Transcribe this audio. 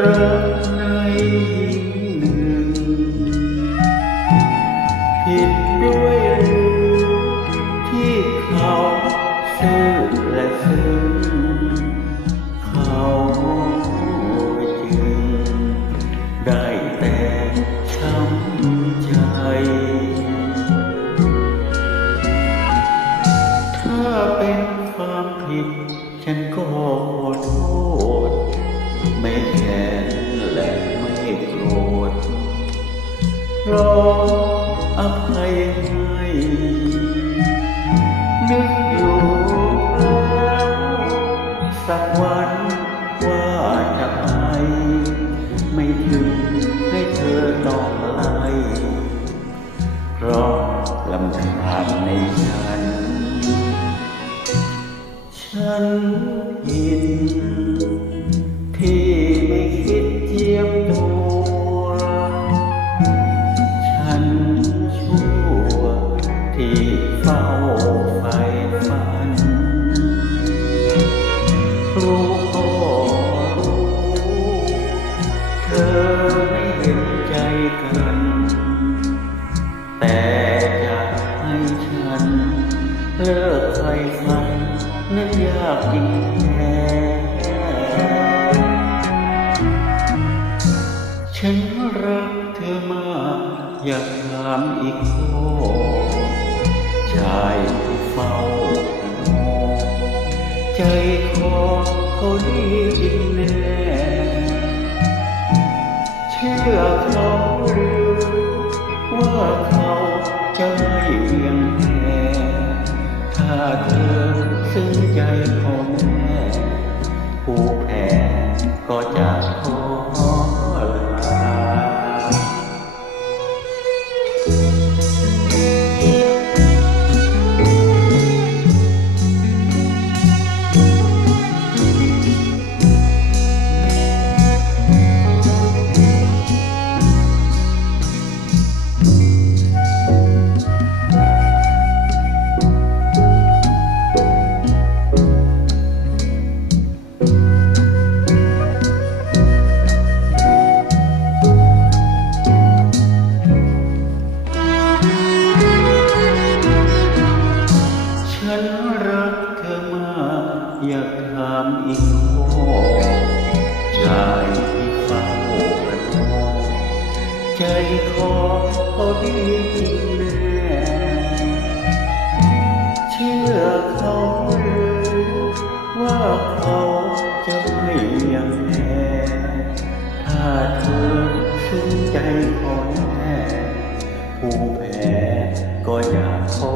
รักในหนึ่งผิดด้วยหรือที่เขาซื่อและซึ้งเขาจึงได้แต่ช้ำใจถ้าเป็นความผิดฉันก็ขอโทษไม่แค้นและไม่โกรธรออภัยให้นึกอยู่แล้วสักวันว่าจะไปไม่ถึงให้เธอต้องไล่เพราะลำคาญในฉันผิดที่ไม่คิดเจียมตัวฉันชั่วที่เฝ้าใฝ่ฝันรู้ก็รู้เธอไม่เห็นใจกันแต่จะให้ฉันเลิกใฝ่ฝันนั้นยากจริงแท้ฉันรักเธอมากอยากถามอีกข้อชายที่เฝ้ามองใจคอเขาดีจริงแน่เชื่อเขาหรือว่าเขาจะไม่เพียงแค่ถ้าเธอซึ้งใจของแม่ผู้แพ้ก็จะขอลาฉันรักเธอมากอยากถามอีกข้อชายที่เฝ้าระนองใจคอเขาดีจริงแน่เชื่อเขาหรือว่าเขาจะไม่ยังแพ้ถ้าเธอซึ้งใจของแม่ผู้แพ้ก็อยากขอ